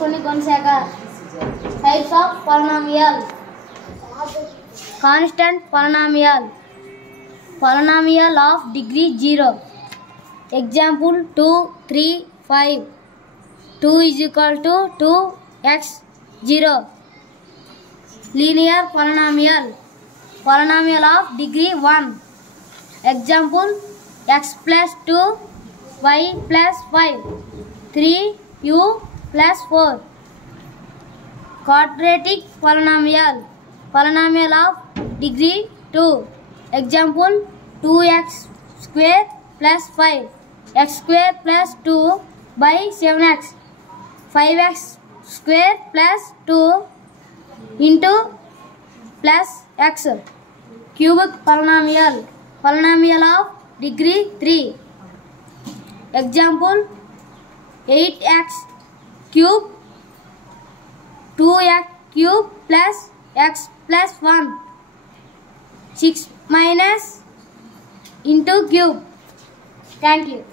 కొన్ని కొనసాగ. Types of polynomial. Constant polynomial. Polynomial of degree 0. Example 2, 3, 5. 2 is equal to 2x 0. Linear polynomial. Polynomial of degree 1. Example x plus 2 y plus 5 3u plus 4. Quadratic polynomial. Polynomial of degree 2. Example 2x square plus 5 x square plus 2 by 7x 5x square plus 2 into plus x. Cubic polynomial. Polynomial of degree 3. Example 8x cube 2x cube plus x plus 1 6 minus into cube. Thank you.